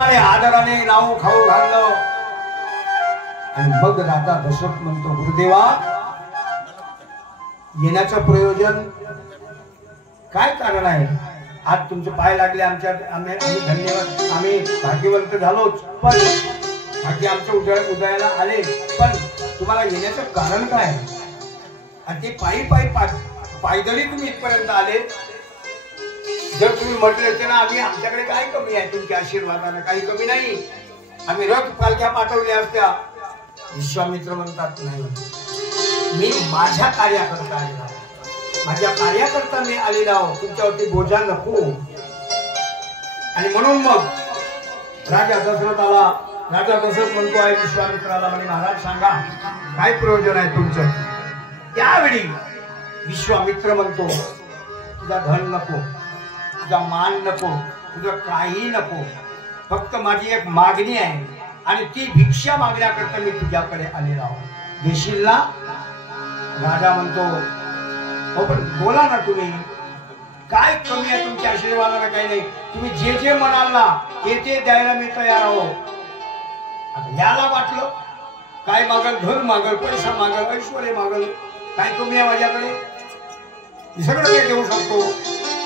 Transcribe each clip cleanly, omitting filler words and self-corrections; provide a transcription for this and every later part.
आदराने नाव खाऊ घाललं आणि मग राजा दशरथ म्हणतो, गुरुदेवा येण्याचं प्रयोजन काय कारण आहे? आज तुमचे पाय लागले, आम्ही धन्यवाद, आम्ही भाग्यवंत झालोच, पण भाग्य आमच्या उदयाला आले, पण तुम्हाला येण्याचं कारण काय? आणि ते पायदळी तुम्ही इथपर्यंत आले. जर तुम्ही म्हटले होते ना आम्ही, आमच्याकडे काय कमी आहे तुमच्या आशीर्वादानं? काही कमी नाही. आम्ही रथ पालख्या पाठवल्या असत्या. विश्वामित्र म्हणतात, नाही, मी माझ्या कार्याकरता आलेला, माझ्या कार्याकरता मी आलेला आहो, तुमच्यावरती बोजा नको. आणि म्हणून मग राजा दशरथ म्हणतो आहे विश्वामित्राला, म्हणे महाराज सांगा काय प्रयोजन आहे तुमचं? त्यावेळी विश्वामित्र म्हणतो, तुझा धन नको, तुझा मान नको, तुझं काही नको, फक्त माझी एक मागणी आहे आणि ती भिक्षा मागण्याकरता मी तुझ्याकडे आलेला आहो. देशील ना? राजा म्हणतो, हो पण बोला ना, तुम्ही काय कमी आहे तुमच्या आशीर्वादाला? काही नाही, तुम्ही जे जे म्हणाल ना ते द्यायला मी तयार आहो. आता याला वाटलं काय मागल? धन मागल, पैसा मागल, ऐश्वर्य मागल, काय कमी आहे माझ्याकडे? मी सगळं काही देऊ शकतो.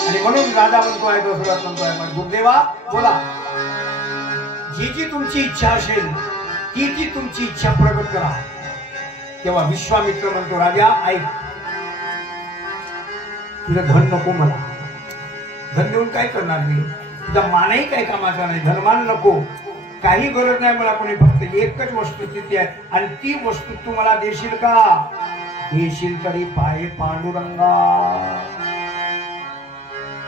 आणि म्हणून राजा म्हणतो आहे, दशरथ म्हणतो आहे, गुरुदेवा बोला, जी जी तुमची इच्छा असेल ती तुमची इच्छा प्रगट करा. तेव्हा विश्वामित्र म्हणतो, राजा ऐक, तुझं धन नको मला, धन देऊन काय करणार मी? तुझा मानही काय कामाचा नाही, धनमान नको, काही गरज नाही मला कोणी, फक्त एकच वस्तू तिथे आहे आणि ती वस्तू तू मला देशील का? देशील तरी पाय पांडुरंगा,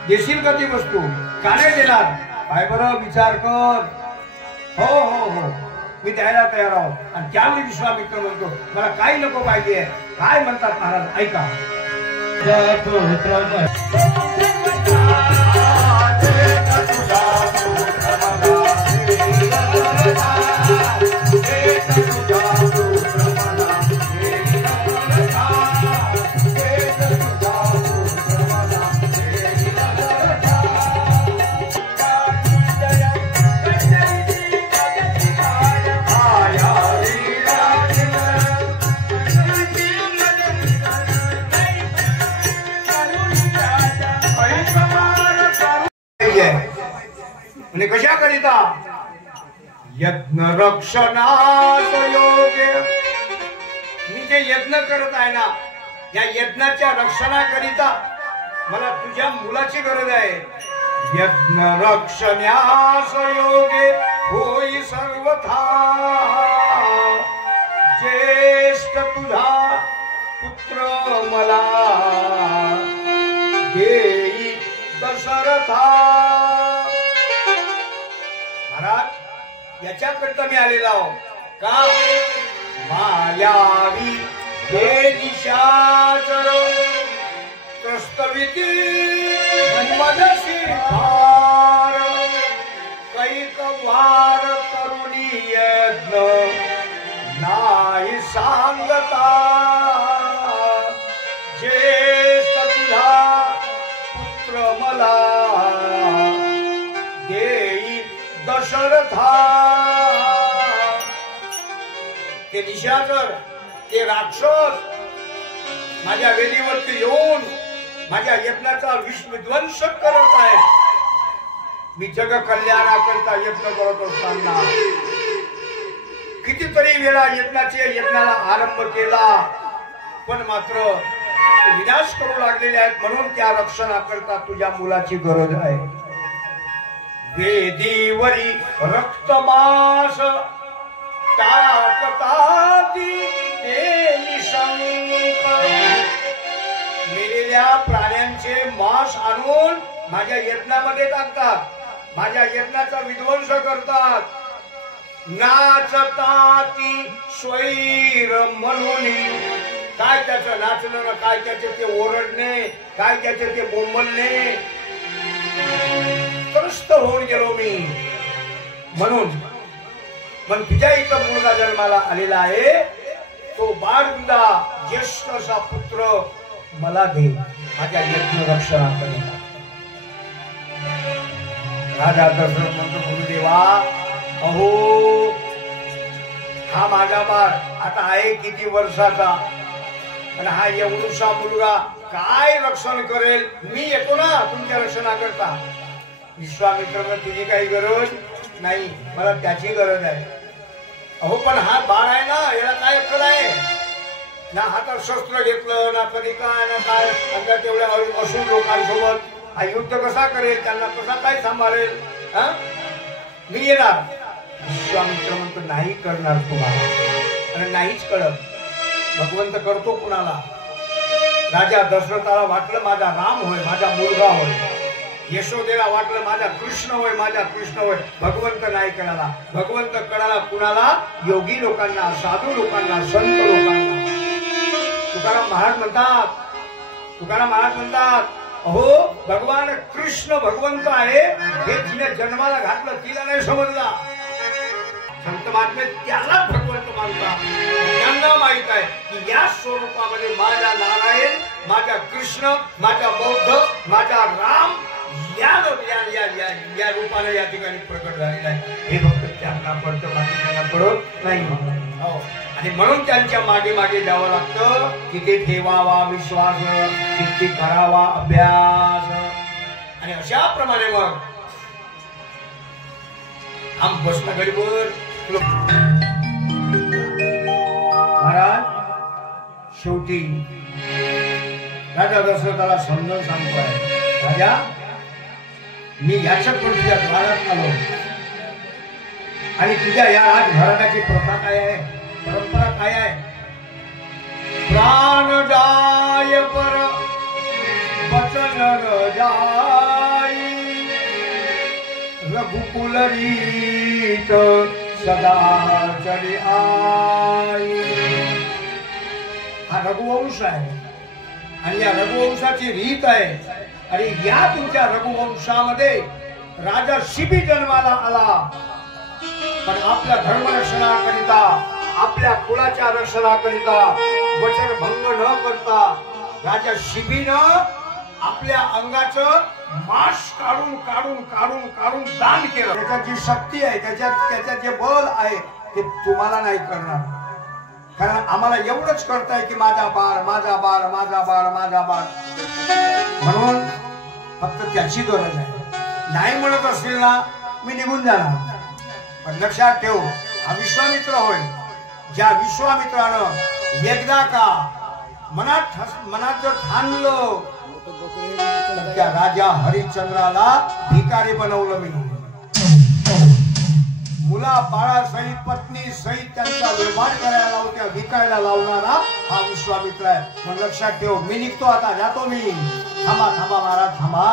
देशील का ती वस्तू? का नाही देणार? काय बरं विचार कर. हो हो हो, मी द्यायला तयार आहो. आणि त्यावेळी विश्वामित्र म्हणतो, मला काही नको पाहिजे. काय म्हणतात महाराज, ऐका. म्हणजे कशा करिता? यज्ञ रक्षणास योग्य. मी जे यज्ञ करत आहे ना, या यज्ञाच्या रक्षणाकरिता मला तुझ्या मुलाची गरज आहे. यज्ञ रक्षण्यास योग्य होई सर्वथा, ज्येष्ठ तुझा पुत्र मला देई दशरथा. महाराज याच्याकरता मी आलेला आहो का? मायावी हे निशाचर त्रस्तविती मनमनसी भार, कैक वार करुणी यज्ञ नाही सांगता. ज्येष्ठ तुझा पुत्र मला देई दशरथा. ते निशाचर, ते राक्षस माझ्या वेदीवरती येऊन माझ्या यज्ञाचा विध्वंस करत आहे. मी जग कल्याणाकरता यज्ञ करत असताना कितीतरी वेळा यज्ञाला आरंभ केला, पण मात्र विनाश करू लागलेले आहेत. म्हणून त्या रक्षणाकरता तुझ्या मुलाची गरज आहे. वेदीवरी रक्तमास टाकताती ते निशंक. मेलेल्या प्राण्यांचे मांस आणून माझ्या यज्ञामध्ये टाकतात, माझ्या यज्ञाचा विध्वंस करतात. नाचताती स्वैर म्हणून. काय त्याचं नाचणं, काय त्याचे ते ओरडणे, काय त्याचे ते बोंबलणे. त्रस्त होऊन गेलो मी. म्हणून मग तुझ्या इथं मुलगा जन्माला आलेला आहे, तो बाळगुंडा ज्येष्ठ असा पुत्र मला दे माझ्या यज्ञ रक्षणाकरिता. राजा दशरथ म्हणतो, गुरुदेवा देवा अहो हा माझा बाळ आता आहे किती वर्षाचा आणि हा एवढूसा मुलगा काय रक्षण करेल मी येतो ना तुमच्या रक्षणाकरता विश्वामित्र तुझी काही गरज नाही मला त्याची गरज आहे अहो पण हा बाळ आहे ना याला काय अक्कल आहे ना हातात शस्त्र घेतलं ना कधी काय ना काय अंगात तेवढ्या असून लोकांसोबत हा युद्ध कसा करेल त्यांना कसा काय सांभाळेल मी येणार विश्वामित्र म्हणतो नाही करणार तुम्हाला आणि नाहीच कळत भगवंत करतो कुणाला राजा दशरथाला वाटलं माझा राम होय माझा मुलगा होय यशोदेला वाटलं माझा कृष्ण होय माझा कृष्ण होय भगवंत नाही कळाला भगवंत कळाला कुणाला योगी लोकांना साधू लोकांना संत लोकांना तुकाराम महाराज म्हणतात अहो भगवान कृष्ण भगवंत आहे हे तिने जन्माला घातलं तिला नाही समजला संत महात्मे त्याला भगवंत मानतात त्यांना माहित आहे की या स्वरूपामध्ये माझा नारायण माझा कृष्ण माझा बौद्ध माझा राम या रूपाने या ठिकाणी प्रकट झालेला आहे हे फक्त त्यांना पडतं बाकी त्यांना पडत नाही आणि म्हणून त्यांच्या मागे मागे जावं लागतं तिथे ठेवावा विश्वास तिथे करावा अभ्यास आणि अशा प्रमाणे मग हम बसना गडीवर महाराज शेवटी राजा दशरथाला समजून सांगतोय राजा मी याच्याकडून तुझ्या द्वारात आलो आणि तुझ्या या राजघराण्याची प्रथा काय आहे परंपरा काय आहे प्राण जाय पर वचन न जाय रघुकुल रीत सदा चली आई हा रघुवंश आहे आणि या रघुवंशाची रीत आहे आणि या तुमच्या रघुवंशामध्ये राजा शिबी जन्माला आला पण आपल्या धर्मरक्षणाकरिता आपल्या कुळाच्या रक्षणाकरिता वचन भंग न करता राजा शिबीनं आपल्या अंगाचं मांस काढून काढून काढून काढून दान केलं त्याच्यात जी शक्ती आहे त्याच्यात जे बल आहे ते तुम्हाला नाही करणार कारण आम्हाला एवढंच करताय की माझा बाळ माझा बाळ माझा बाळ माझा बाळ म्हणून फक्त त्याची गरज आहे नाही म्हणत असतील ना मी निघून जाणार पण लक्षात ठेव हा विश्वामित्र होय ज्या विश्वामित्रानं एकदा का मनात जर ठाणलं तर त्या राजा हरिश्चंद्राला भिकारी बनवलं मी मुला बाळा सहित पत्नी सहित त्यांचा व्यवहार करायला लावत्या विकायला लावणारा हा विश्वामित्र आहे पण लक्षात ठेव मी निघतो आता जातो मी थांबा थांबा महाराज थांबा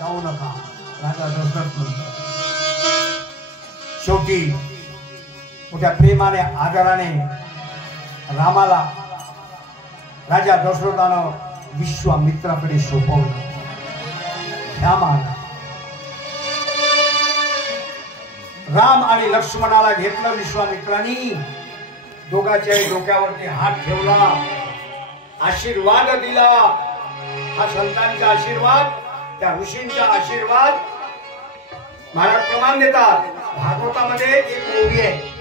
जाऊ नका राजा दशरथ म्हणतो शेवटी मोठ्या प्रेमाने आदराने रामाला राजा दशरथानं विश्वामित्राकडे सोपवलं ह्या महाराज राम आणि लक्ष्मणाला घेतलं विश्वामित्रांनी दोघांच्याही डोक्यावरती हात ठेवला आशीर्वाद दिला हा संतांचा आशीर्वाद त्या ऋषींचा आशीर्वाद महाराज प्रमाण देतात भागवतामध्ये एक ओवी आहे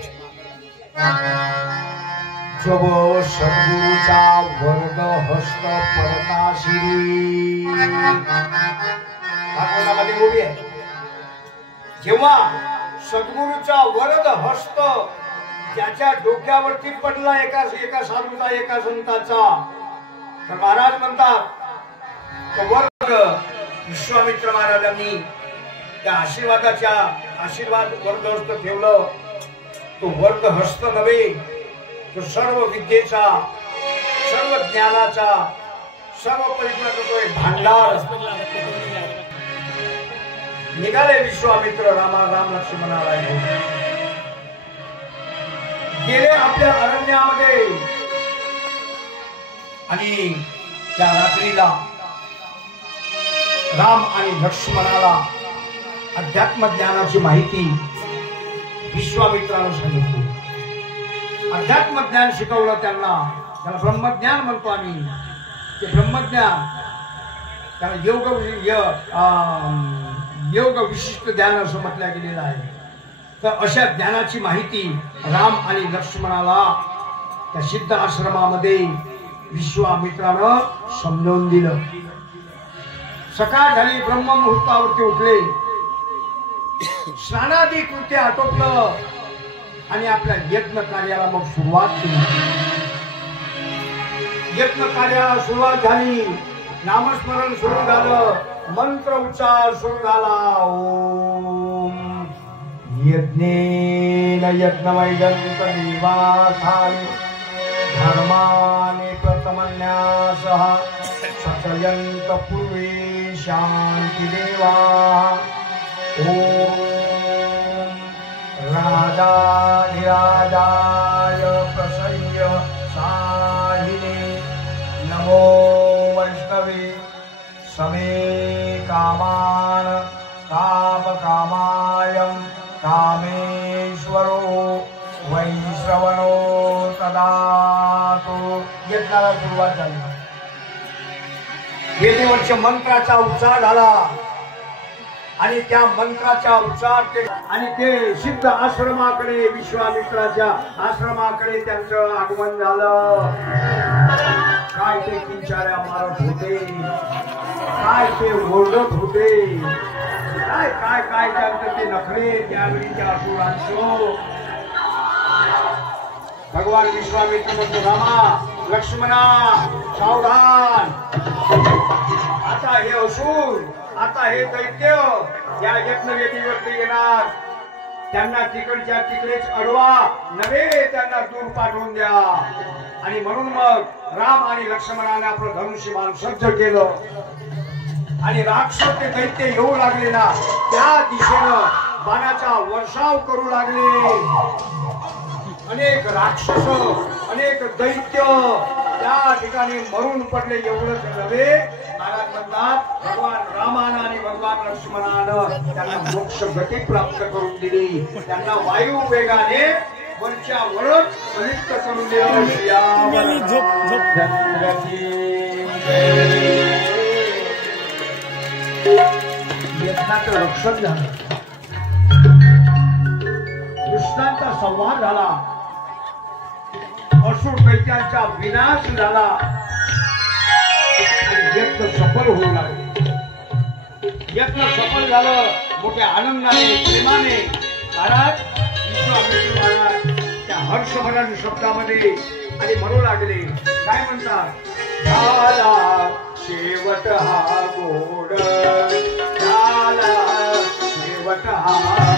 जब सद्गुरूचा वर्ग हस्त परताशिरी भागवतामध्ये ओवी आहे जेव्हा सद्गुरूचा वरद हस्त त्याच्या डोक्यावरती पडला एका साधूचा एका संताचा तर महाराज म्हणतात वर्ग विश्वामित्र महाराजांनी त्या आशीर्वाद वर्ग हस्त ठेवलं तो वर्ग हस्त नव्हे तो सर्व विद्येचा सर्व ज्ञानाचा सर्व परिज्ञानाचा एक भांडार निघाले विश्वामित्र राम लक्ष्मणाला गेले आपल्या अरण्यामध्ये आणि त्या रात्रीला राम आणि लक्ष्मणाला अध्यात्म ज्ञानाची माहिती विश्वामित्रानं सांगितली अध्यात्म ज्ञान शिकवलं त्यांना त्याला ब्रह्मज्ञान म्हणतो आम्ही ते ब्रह्मज्ञान त्याला योग विशिष्ट ज्ञान असं म्हटलं गेलेलं आहे तर अशा ज्ञानाची माहिती राम आणि लक्ष्मणाला त्या सिद्ध आश्रमामध्ये विश्वामित्रानं समजावून दिलं. सकाळ झाली, ब्रह्म मुहूर्तावरती उठले, स्नानादी कृत्य आटोपलं आणि आपल्या यज्ञ कार्याला मग सुरुवात केली. यज्ञ कार्याला सुरुवात झाली, नामस्मरण सुरू झालं, मंत्र उच्चार सुरू झाला. ओम यज्ञेन यज्ञमैदन्त निवासानि धर्मानि प्रथमन्यासः सचयन्त पूर्वे शान्ति देवा. ओम राजाधिराजाय प्रसह्य साहिने नमो वैष्णवे समे कामान कामकामायं कामेश्वरो वैश्रवणो तदातो. यज्ञाला सुरुवात झाली. वेदीवरच्या मंत्राचा उच्चार झाला आणि त्या मंत्राचा उच्चार आणि ते सिद्ध आश्रमाकडे, विश्वामित्राच्या आश्रमाकडे त्यांचं आगमन झालं. काय ते किंचाऱ्या मारत होते, काय ते ओरडत होते, काय काय काय त्यांचं ते नखरे त्यावेळी त्या असुरांचं. भगवान विश्वामित्र म्हणतो, रामा लक्ष्मणा सावधान, आता हे असुर, आता हे दैत्य या यज्ञवेदीवरती येणार, त्यांना तिकडच्या तिकडेच अडवा, नव्हे त्यांना दूर पाठवून द्या. आणि म्हणून मग राम आणि लक्ष्मणाने आपलं धनुष्यबाण सज्ज केलं आणि राक्षस ते दैत्य येऊ लागले ना, त्या दिशेनं बाणाचा वर्षाव करू लागले. अनेक राक्षस, अनेक दैत्य त्या ठिकाणी मरून पडले. एवढंच नव्हे, महाराज म्हणतात भगवान रामानं आणि भगवान लक्ष्मणानं त्यांना मोक्ष गती प्राप्त करून दिली. त्यांना वायू वेगाने वरच्या वरच बलिष्ठ करून दिलं. यज्ञाचं रक्षण झालं, कृष्णांचा संवाद झाला, असुर दैत्यांचा विनाश झाला आणि यज्ञ सफल होऊ लागले. यज्ञ सफल झालं मोठ्या आनंदाने, प्रेमाने. महाराज विश्वामित्र महाराज त्या हर्षभरण शब्दामध्ये आणि म्हणू लागले, काय म्हणतात, झाला शेवट हा गोड, झाला शेवट हा